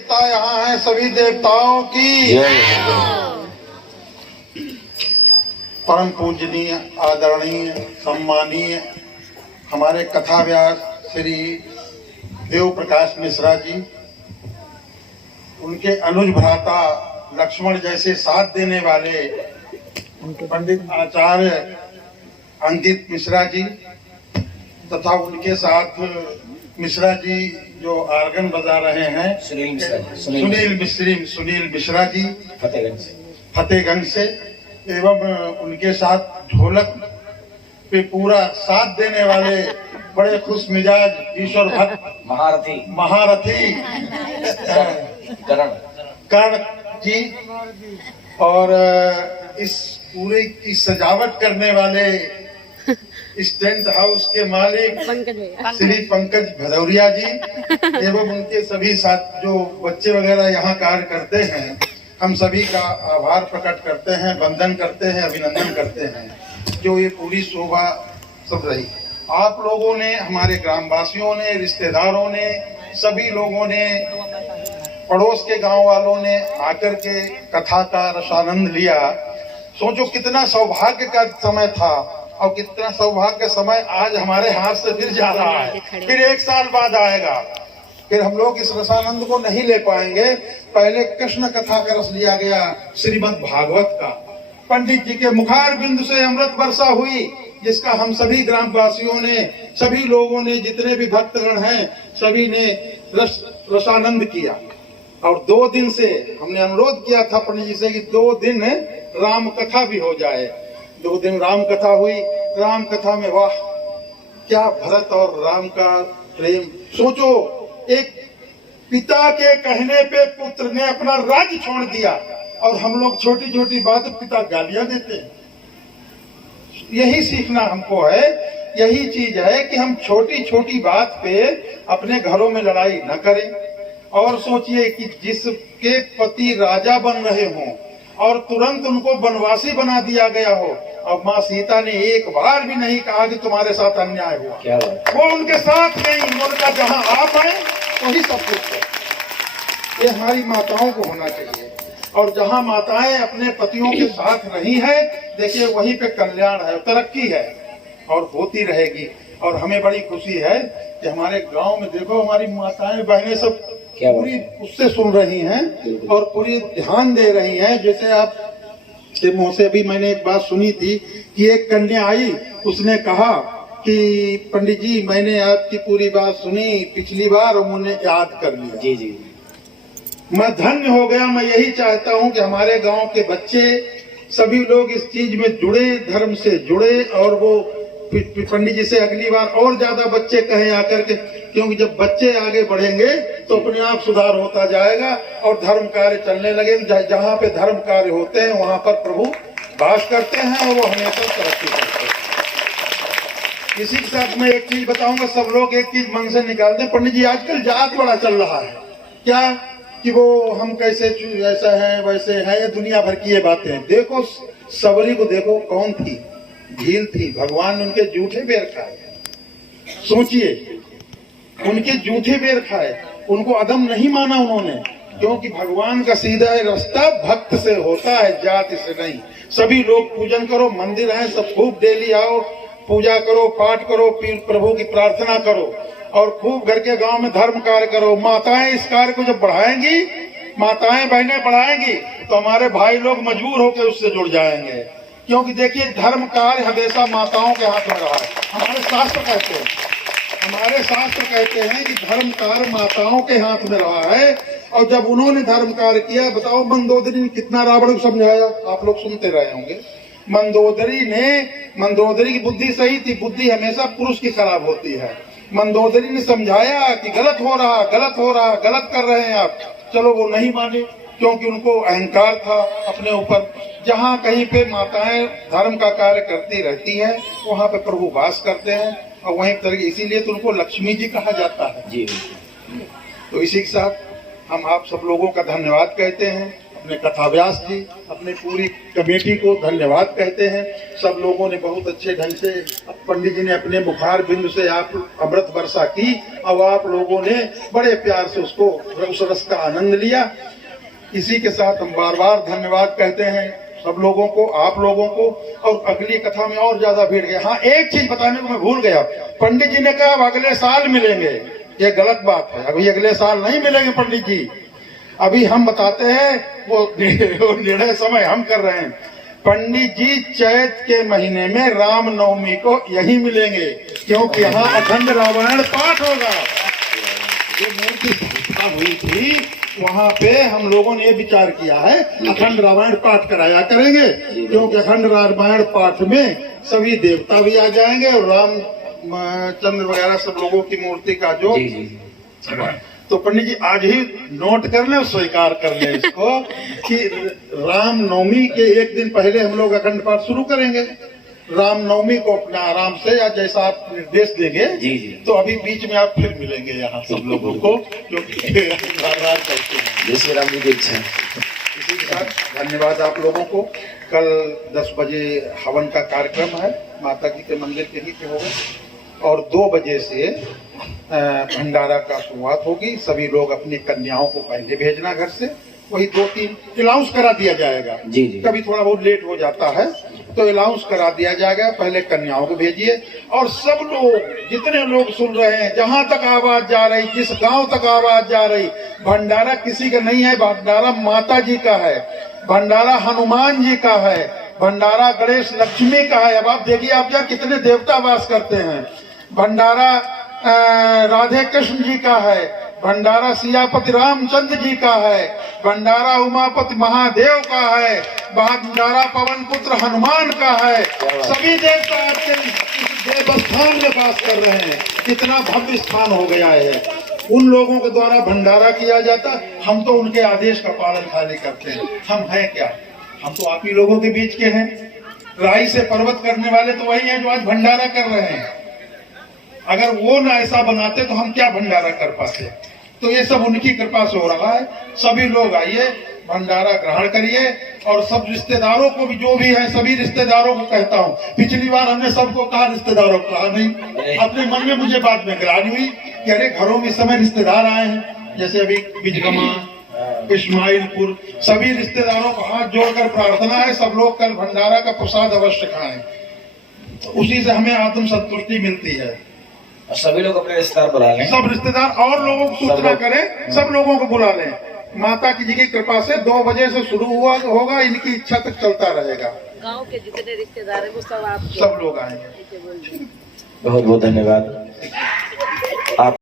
यहाँ है सभी देवताओं की परम पूजनीय, आदरणीय, सम्मानीय हमारे कथा व्यास श्री देव प्रकाश मिश्रा जी, उनके अनुज भ्राता लक्ष्मण जैसे साथ देने वाले पंडित आचार्य अंकित मिश्रा जी तथा उनके साथ मिश्रा जी जो आर्गन बजा रहे हैं सुनील मिश्रा जी फतेहगंज से एवं उनके साथ ढोलक पे पूरा साथ देने वाले बड़े खुश मिजाज ईश्वर भक्त महारथी कर्ण जी और इस पूरे की सजावट करने वाले इस टेंट हाउस के मालिक श्री पंकज भदौरिया जी एवं उनके सभी साथ जो बच्चे वगैरह यहाँ कार्य करते हैं, हम सभी का आभार प्रकट करते हैं, वंदन करते हैं, अभिनंदन करते हैं जो ये पूरी शोभा सब रही। आप लोगों ने, हमारे ग्रामवासियों ने, रिश्तेदारों ने, सभी लोगों ने, पड़ोस के गांव वालों ने आकर के कथा का रसानंद लिया। सोचो कितना सौभाग्य का समय था और कितना सौभाग्य समय आज हमारे हाथ से फिर जा रहा है, फिर एक साल बाद आएगा। फिर हम लोग इस रसानंद को नहीं ले पाएंगे। पहले कृष्ण कथा का रस लिया गया, श्रीमद् भागवत का, पंडित जी के मुखार बिंदु से अमृत वर्षा हुई, जिसका हम सभी ग्रामवासियों ने, सभी लोगों ने, जितने भी भक्तगण हैं, सभी ने रसानंद किया। और 2 दिन से हमने अनुरोध किया था पंडित जी से कि 2 दिन राम कथा भी हो जाए। 2 दिन राम कथा हुई। राम कथा में वाह क्या भरत और राम का प्रेम। सोचो, एक पिता के कहने पे पुत्र ने अपना राज्य छोड़ दिया और हम लोग छोटी छोटी बात पिता गालियां देते हैं। यही सीखना हमको है, यही चीज है कि हम छोटी छोटी बात पे अपने घरों में लड़ाई न करें। और सोचिए कि जिसके पति राजा बन रहे हों और तुरंत उनको वनवासी बना दिया गया हो, और माँ सीता ने एक बार भी नहीं कहा कि तुम्हारे साथ अन्याय हुआ, क्या वो उनके साथ नहीं, उनका जहाँ आप आए वही सब कुछ है। ये हमारी माताओं को होना चाहिए। और जहाँ माताएं अपने पतियों के साथ नहीं है, देखिए वहीं पे कल्याण है, तरक्की है और होती रहेगी। और हमें बड़ी खुशी है कि हमारे गांव में देखो हमारी माताएं बहनें सब पूरी उससे सुन रही हैं और पूरी ध्यान दे रही हैं। जैसे आप के मुंह से भी मैंने एक बात सुनी थी कि एक कन्या आई, उसने कहा कि पंडित जी मैंने आपकी पूरी बात सुनी पिछली बार और मुझे याद कर लिया। जी जी, मैं धन्य हो गया। मैं यही चाहता हूं कि हमारे गांव के बच्चे सभी लोग इस चीज में जुड़े, धर्म से जुड़े, और वो पंडित जी से अगली बार और ज्यादा बच्चे कहें आकर के, क्योंकि जब बच्चे आगे बढ़ेंगे तो अपने आप सुधार होता जाएगा और धर्म कार्य चलने लगेगा। जहाँ पे धर्म कार्य होते हैं वहाँ पर प्रभु वास करते हैं और वो हमेशा तरक्की करते हैं। इसी के साथ मैं एक चीज बताऊंगा, सब लोग एक चीज मन से निकालते हैं। पंडित जी आजकल जात बड़ा चल रहा है, क्या कि वो हम कैसे ऐसा है वैसे है, ये दुनिया भर की ये बातें। देखो सबरी को देखो, कौन थी? भील थी। भगवान ने उनके जूठे बेर खाए। सोचिए, उनके जूठे बेर खाए, उनको अदम नहीं माना उन्होंने, क्योंकि भगवान का सीधा रास्ता भक्त से होता है, जाति से नहीं। सभी लोग पूजन करो, मंदिर है सब, खूब डेली आओ, पूजा करो, पाठ करो, प्रभु की प्रार्थना करो और खूब घर के गांव में धर्म कार्य करो। माताएं इस कार्य को जब बढ़ाएंगी, माताएं बहनें बढ़ाएंगी, तो हमारे भाई लोग मजबूर होकर उससे जुड़ जाएंगे। क्योंकि देखिए धर्म कार्य हमेशा माताओं के हाथ में रहा है। हमारे शास्त्र कहते हैं कि धर्म कार्य माताओं के हाथ में रहा है। और जब उन्होंने धर्म कार्य किया, बताओ मंदोदरी ने कितना रावण को समझाया, आप लोग सुनते रहे होंगे। मंदोदरी की बुद्धि सही थी, बुद्धि हमेशा पुरुष की खराब होती है। मंदोदरी ने समझाया कि गलत हो रहा, गलत कर रहे हैं आप। चलो वो नहीं माने, क्योंकि उनको अहंकार था अपने ऊपर। जहाँ कहीं पे माताएं धर्म का कार्य करती रहती हैं, वहाँ पे प्रभु वास करते हैं और वहीं तरह, इसीलिए तो उनको लक्ष्मी जी कहा जाता है जी। तो इसी के साथ हम आप सब लोगों का धन्यवाद कहते हैं। अपने कथाव्यास जी, अपने पूरी कमेटी को धन्यवाद कहते हैं। सब लोगों ने बहुत अच्छे ढंग से, पंडित जी ने अपने मुखार बिंदु से आप अमृत वर्षा की, अब आप लोगों ने बड़े प्यार से उसको उस रस का आनंद लिया। इसी के साथ हम बार बार धन्यवाद कहते हैं सब लोगों को, आप लोगों को। और अगली कथा में और ज्यादा भीड़ गया। हाँ, एक चीज बताने को मैं भूल गया, पंडित जी ने कहा अब अगले साल मिलेंगे, ये गलत बात है। अभी अगले साल नहीं मिलेंगे पंडित जी, अभी हम बताते हैं, वो निर्णय समय हम कर रहे हैं। पंडित जी चैत के महीने में रामनवमी को यही मिलेंगे, क्योंकि यहाँ अखंड रामायण पाठ होगा। जो मूर्ति स्थापना हुई थी वहाँ पे हम लोगों ने विचार किया है अखंड रामायण पाठ कराया करेंगे, क्योंकि अखंड रामायण पाठ में सभी देवता भी आ जाएंगे और राम चंद्र वगैरह सब लोगों की मूर्ति का जो। तो पंडित जी आज ही नोट कर ले, स्वीकार कर ले इसको कि रामनवमी के एक दिन पहले हम लोग अखंड पाठ शुरू करेंगे। रामनवमी को अपना आराम से या जैसा आप निर्देश देंगे तो अभी बीच में आप फिर मिलेंगे यहाँ सब लोगों को, क्योंकि जैसे राम जी की इच्छा। इसी के साथ धन्यवाद आप लोगों को। कल 10 बजे हवन का कार्यक्रम है, माता जी के मंदिर के ही पे होगा, और 2 बजे से भंडारा का शुरुआत होगी। सभी लोग अपनी कन्याओं को पहले भेजना घर से, वही 2-3 अनाउंस करा दिया जाएगा। कभी थोड़ा बहुत लेट हो जाता है तो अनाउंस करा दिया जाएगा, पहले कन्याओं को भेजिए। और सब लोग, जितने लोग सुन रहे हैं, जहां तक आवाज जा रही, जिस गांव तक आवाज जा रही, भंडारा किसी का नहीं है, भंडारा माता जी का है, भंडारा हनुमान जी का है, भंडारा गणेश लक्ष्मी का है। अब आप देखिए, आप यहाँ कितने देवता वास करते हैं। भंडारा राधे कृष्ण जी का है, भंडारा सियापति रामचंद्र जी का है, भंडारा उमापति महादेव का है, भंडारा पवन पुत्र हनुमान का है। सभी देवता आपके इस देवस्थान में वास कर रहे हैं। कितना भव्य स्थान हो गया है। उन लोगों के द्वारा भंडारा किया जाता, हम तो उनके आदेश का पालन खाली करते हैं। हम हैं क्या? हम तो आप ही लोगों के बीच के हैं। राई से पर्वत करने वाले तो वही हैं जो आज भंडारा कर रहे हैं। अगर वो ना ऐसा बनाते तो हम क्या भंडारा कर पाते। तो ये सब उनकी कृपा से हो रहा है। सभी लोग आइए, भंडारा ग्रहण करिए। और सब रिश्तेदारों को भी, जो भी है सभी रिश्तेदारों को कहता हूँ, पिछली बार हमने सबको कहा, रिश्तेदारों को कहा नहीं। अपने मन में मुझे बाद में ग्लानि हुई कि अरे घरों में इस समय रिश्तेदार आए हैं, जैसे अभी बिजगमा, इस्माइलपुर, सभी रिश्तेदारों को हाथ जोड़कर प्रार्थना है सब लोग कल भंडारा का प्रसाद अवश्य खाएं। उसी से हमें आत्म संतुष्टि मिलती है। सभी लोग अपने रिश्तेदार बुला लें, सब रिश्तेदार और लोगों को सूचना करें, सब लोगों को बुला लें। माता की जी की कृपा से 2 बजे से शुरू होगा, इनकी इच्छा तक चलता रहेगा। गांव के जितने रिश्तेदार हैं वो सब आप सब लोग आएंगे। बहुत बहुत धन्यवाद।